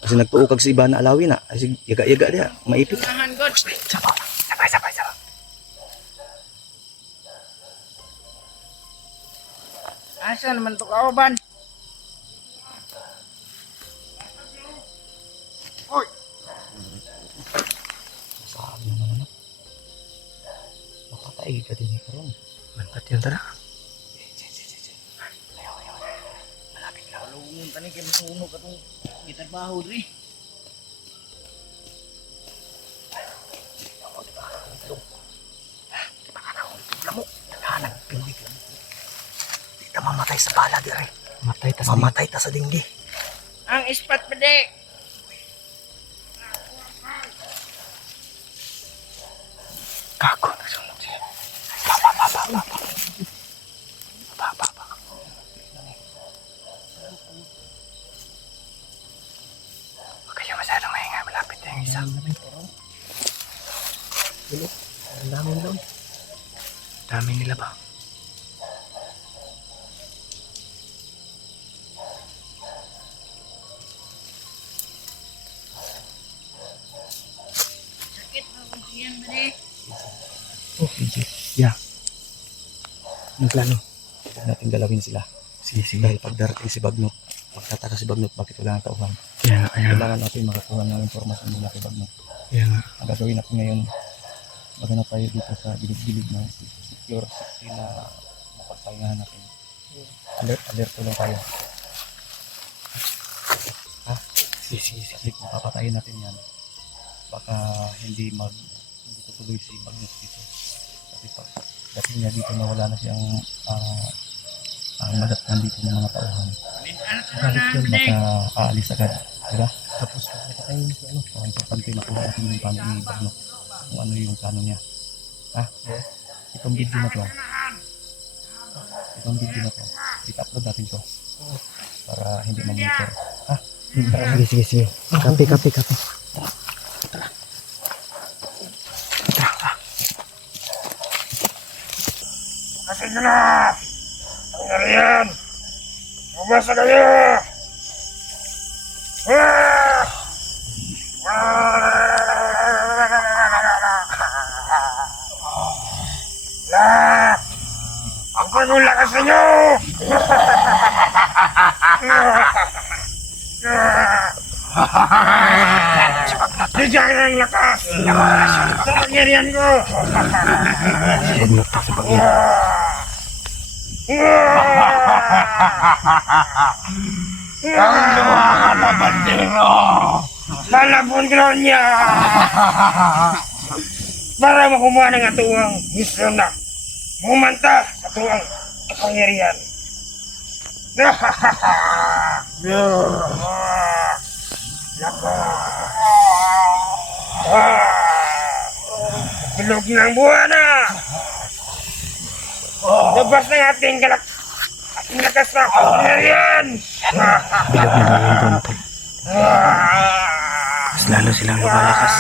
Kasi nagtuo kag si iba na alawi na. Kasi yaga-yaga dia. Maipit. Sabay. Asa naman to kauban? Sabi naman ano. Makatay ka din karon. Mantat yun tara. Malapit lang. Lungon tani kay masuno katong gitrabaho diri. Naghanap pindig lang. Di ta mamatay sa bala dire. Matay tas Mamatay ta sa dinggi. Ang ispat pa di. Kako nagsunog siya. Ba. Huwag kayo masyadong maingay. Malapit na yung isa. Ang dami nila. Dami nila ba? Sakit na kung siyan ba di. Oh, PJ. Yeah. Anong plano? Huwag natin galawin sila. Sige, sige. Dahil pag darating si Bagnot, pagtataka si Bagnot, bakit wala nang tauhan? Kaya nga, Kailangan natin makakuha ng informasyon mula kay Bagnot. kaya nga. Ang gagawin natin ngayon, maghanap tayo dito sa gilid-gilid na secure na mapagpahingahan natin. Alert lang tayo. Ha? Sige, sige, sige. Kasi kung papatayin natin yan, baka hindi tutuloy si Bagnot dito. Kasi pag dating niya dito na wala na siyang madatnan dito ng mga tauhan, baka aalis agad. Diba? Tapos nakatayin si ano. So, importante makuha natin yung plano ni Bagnot. Kung ano yung plano niya. Ha? Itong video na to. I-upload natin to. Para hindi ma-monitor. Ha? Sige, sige, sige. Kape. Kasi nyo na! Ang nariyan! Umasa kayo! La! Ang kanyang lakas ninyo! Bigyan ng lakas! Sa pangyarihan ko! Bagnot ta sa bagnot. Ang luha na bandero! Lalabon ko niya! Para makumuha ng atuang misyon na mumanta sa tuwang kapangyarihan. Bilog ng buwana! Labas ng ating lakas na kapangyarihan! Bilog na ngayon doon, tol. Mas lalo silang lumalakas.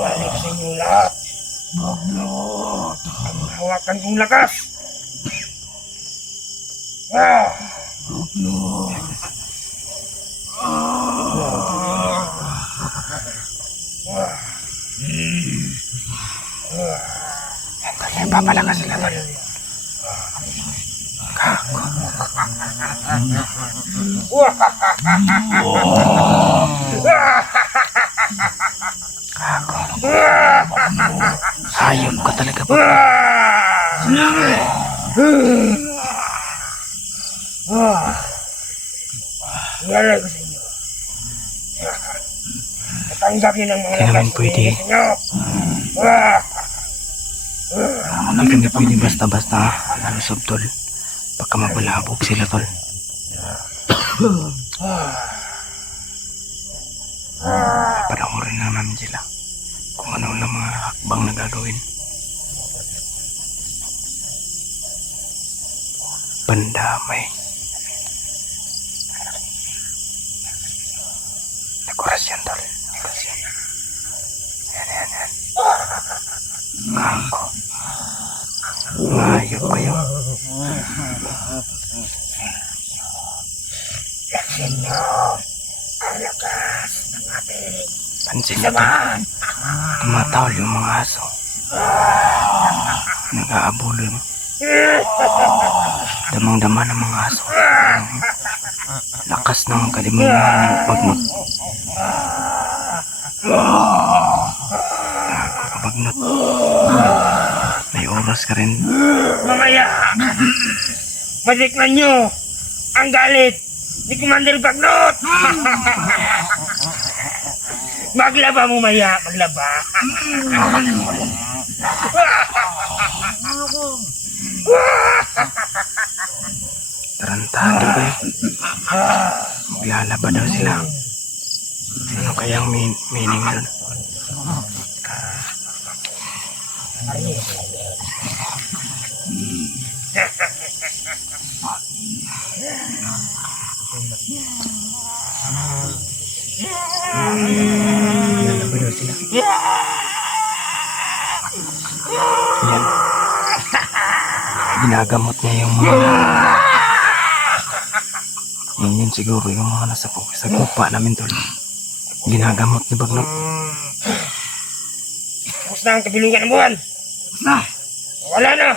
Balik sa inyong lahat. Ang hawakan kong lakas. Kaya papalakas sila ba? Hayop ka talaga ba? Ngalala ko sa inyo. Natanggap niyo ng mga Kaya lakas naman na pwede. binigay sa inyo. Hindi kami pwede basta-basta nalusob tol. Baka mapalabog sila tol. Panahorin lang namin sila kung ano lang mga hakbang na gagawin. Pandamay. Dekorasyon tol. Dekorasyon. Yan. Ako. Ayok kayo. Pansin na tol. Tumatawal yung mga aso. Nag-aabulo. Damang-dama ng mga aso. Lakas ng kalimutan ng bagnot. Bagnot. May oras ka rin. Mamaya, matikman nyo ang galit ni Commander Bagnot. Maglaba mo maya, maglaba. Tarantado kayo. Maglalaba daw sila. Ano kayang meaning nun? Maglalaba daw sila. Yan. Ginagamot niya yung mga yun siguro yung mga nasa sa kupa namin tol. Ginagamot ni Bagnot. Tapos na ang kabilugan ng buwan. Wala na.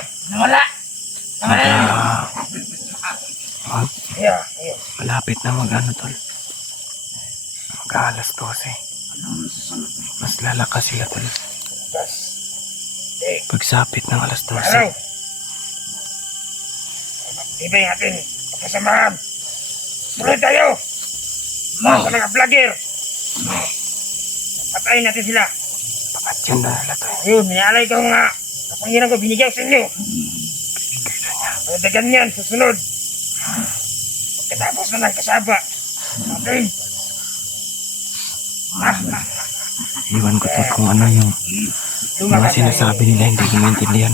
Yeah. Malapit na mag-ano tol. Mag-alas 12. Mas lalakas sila tol. Pagsapit ng alas 12. Araw. Ibay natin kapasamahan. Tuloy tayo. Sa mga vlogger. Patayin natin sila. Pakatyan na nila tol. Ayun, nialay ko nga. Kapangyarihan ko binigay sa inyo. Pagdagan yan, susunod. Pagkatapos na ng kasaba. Okay. Iwan ko tol kung ano yung mga sinasabi nila hindi ko maintindihan.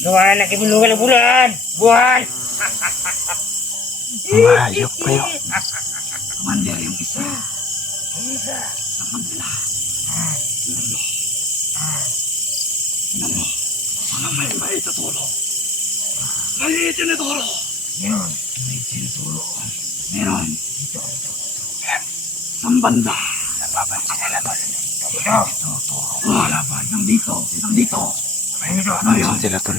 Gawa na kibulungan ng bulan. Buwan. Mahayop kayo. Napapansin nila tol. Napapansin sila tol.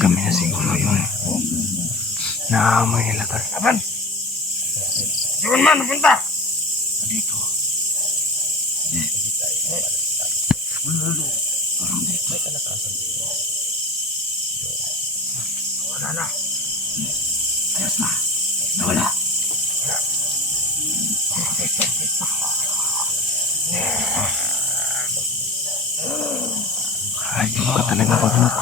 Kami na siguro yun. Naamoy nila tol. Laban. Diyan man, napunta. Wala na. Ayun ka talaga Bagnot.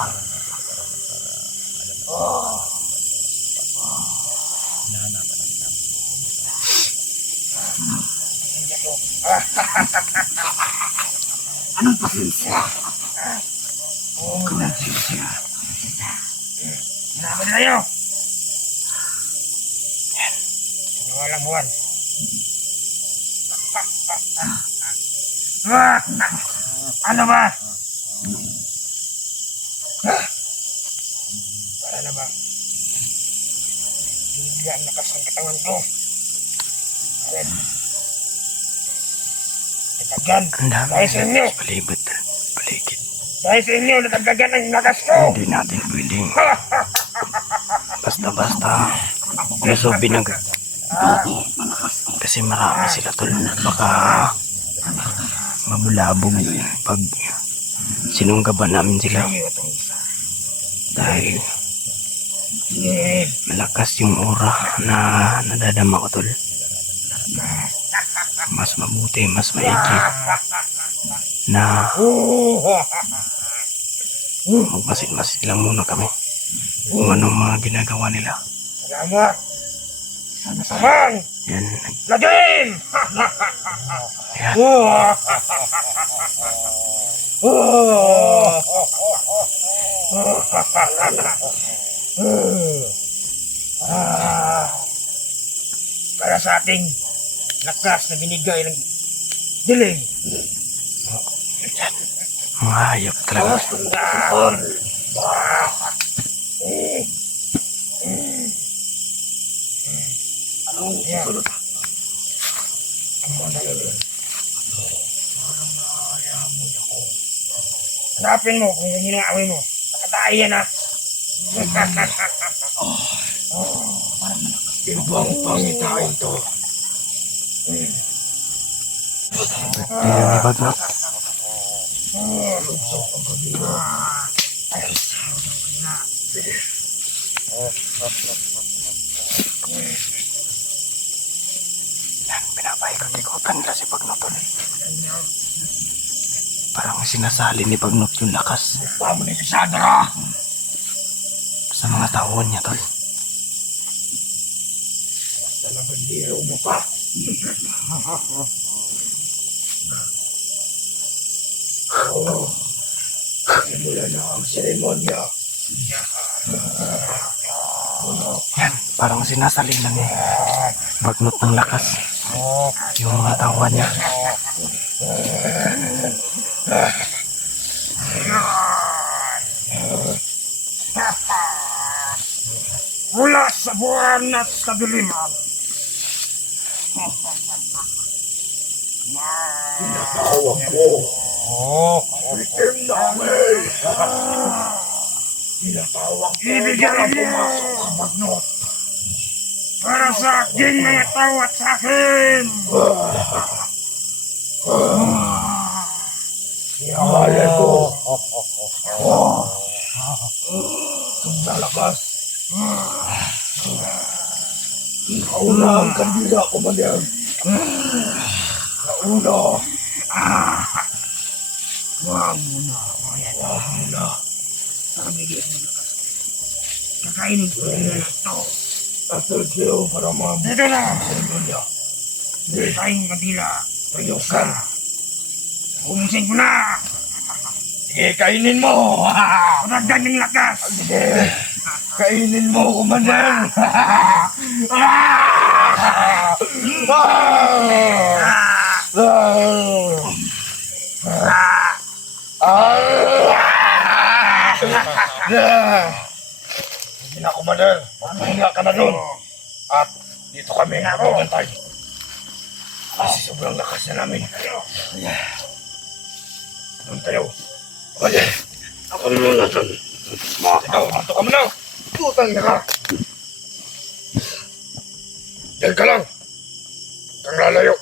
Naman na kayo. Walang buwan. Ano ba? Para na ba? Hindi ang lakas ng katawan ko. Alin? Natagyan. Ang dami Dahil sa inyo. sa palibot tol. Paligid. Dahil sa inyo, natagdagan ang lakas ko. Hindi natin pwedeng basta-basta lusobin agad. Kasi marami sila tol. Baka mabulabog pag sinunggaban namin sila. Dahil Malakas yung aura na nadadama ko, tol. Mas mabuti, mas maigi na magmasid-masid lang muna kami kung anong mga ginagawa nila. Salamat! Sama-saman! Yan, Lagim! yan. Para sa ating lakas na binigay ng dilim. Mga hayop talaga. Anong susunod? Hanapin mo kung sino ang away mo. Nakatay yan ha. Ibang pangitain to. Yan ni Bagnot. Yan, pinapaikot-ikotan nila si Bagnot ulit. Parang sinasali ni Bagnot yung lakas Tama na yung Sandra. sa mga taon niya, tol. Talagang liro mo pa. Simula na ang seremonya. Yan, parang sinasalin lang eh. Bagnot ng lakas yung mga tawa niya. Mula sa buwan at sa diliman. Tinatawag ko. Itim namin. Tinatawag ko. Ibigay mo. Pumasok sa Bagnot. Para sa aking mga tao at sa akin. Ihalay ko. Sundalakas. Kauna ang kandila, Commander. Kauna. Wag muna. Wag muna. Nakabigyan mo na kasi. Kakainin ko rin na ito. Asergio para mga... Dito na! Dito tayong kandila. Tuyos ka. Umusin ko na! Sige, kainin mo! Patagdan yung lakas! Sige! Kainin mo, Commander! Hindi na, Commander. Magpahinga ka na doon. At dito kami nagbabantay. Kasi sobrang lakas na namin. Doon tayo. Commander! Ako muna doon. Ikaw, dito ka muna. Putang na ka. Diyan ka lang. Kang lalayo.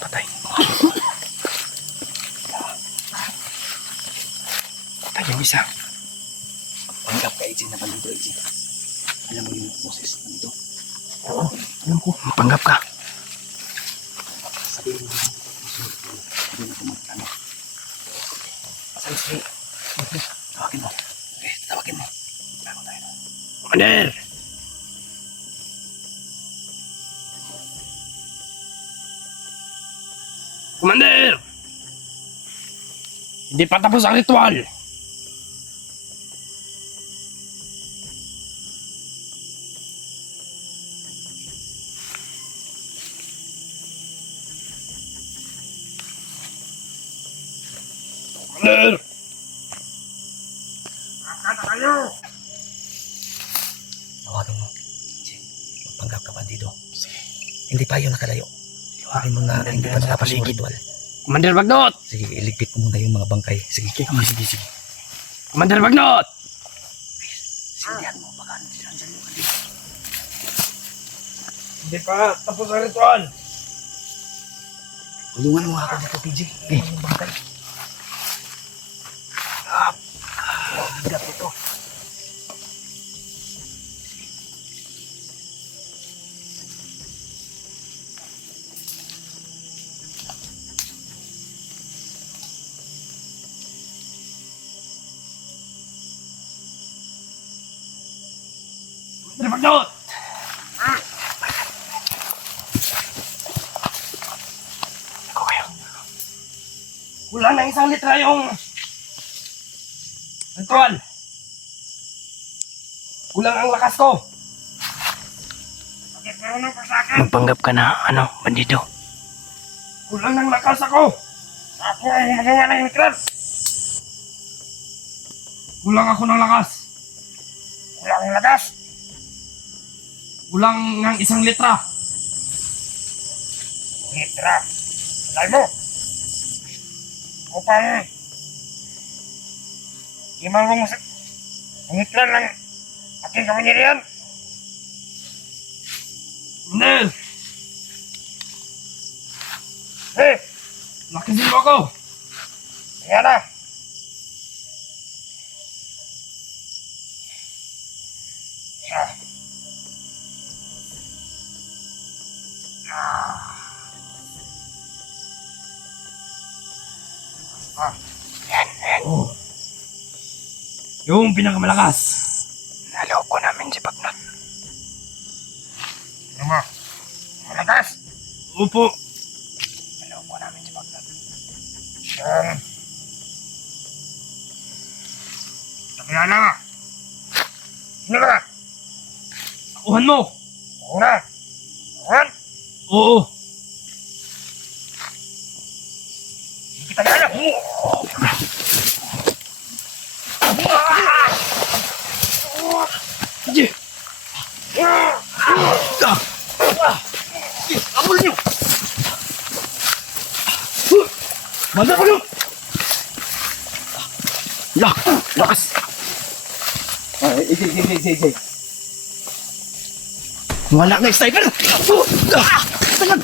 Patay. Patay yung isa. Panggap ka, AJ, na bandito, AJ. Alam mo yung boses nandito? Alam ko, mapanggap ka. Sabihin mo yung sabihin mo ano. Asan si... Tawagin mo. Okay, tawagin mo. Bago tayo na. Commander! Commander! Hindi pa tapos ang ritual. Commander! Nakakata kayo! Tawagan mo. Magpanggap ka bandido. Sige. Hindi pa yun nakalayo. Liwarin mo na hindi pa natapos yung ritual. Commander Bagnot! Sige, iligpit mo muna yung mga bangkay. Sige. Sige. Commander Bagnot! Sindihan mo, baka nandiyan yung kanila. Hindi pa tapos ang ritual. Tulungan mo ako dito, PJ. Yung bangkay. Bigat ito. Commander Bagnot! Ikaw kayo. Kulang ng isang litra yung ritual. Kulang ang lakas ko. Bakit marunong ka sa akin? Magpanggap ka na, bandido. Kulang ng lakas ako. Ako ang magawa ng ritual. Kulang ako ng lakas. Kulang ng lakas? Kulang ng isang litra. Litra? Alay mo. Upang imalong sa ngitlan ng aking kapangyarihan. Nel! Lakasin mo ako! Kaya na! Oh. Yung pinakamalakas. Naloko namin si Bagnot. Ano mo? Malakas? Upo. Naloko namin si Bagnot. Kaya na nga. Sino ka? Akuhan mo. Oo na. Akuhan? Oo. Hindi kita kaya. Abol niyo! Manda ko niyo! Lakas! AJ. Wala na yung sniper! Tangan!